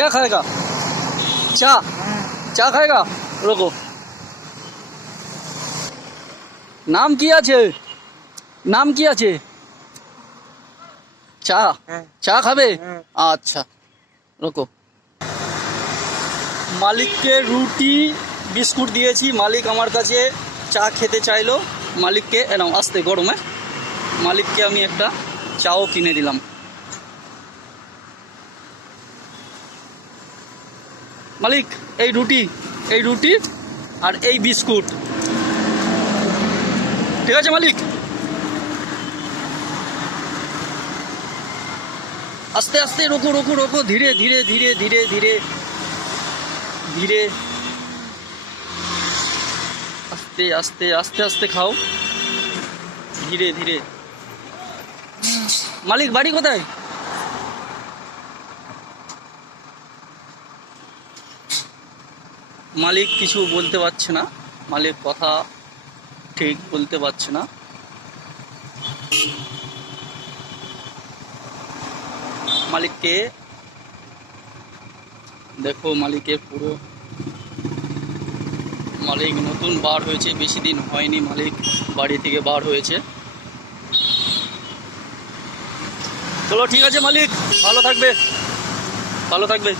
क्या खाएगा चा চা খায়গা রোকো নাম কি আছে নাম কি আছে চা হ্যাঁ। চা খাবে হ্যাঁ। আচ্ছা রোকো মালিককে রুটি বিস্কুট দিয়েছি মালিক আমার কাছে চা খেতে চাইলো মালিককে এরম আসতে গরমে মালিককে আমি একটা চাও কিনে দিলাম মালিক, এই রুটি এই রুটি আর এই বিস্কুট। ঠিক আছে মালিক? আস্তে আস্তে রোকো রোকো রোকো, ধীরে ধীরে ধীরে ধীরে ধীরে ধীরে। আস্তে আস্তে আস্তে আস্তে খাও। ধীরে ধীরে। মালিক, বাড়ি কোথায়? মালিক কিছু বলতে পারছে না। মালিক কথা ঠিক বলতে পারছে না। মালিককে দেখো, মালিকের পুরো মালিক নতুন বার হয়েছে, বেশি দিন হয়নি মালিক বাড়ি থেকে বার হয়েছে। চলো ঠিক আছে মালিক, ভালো থাকবে ভালো থাকবে।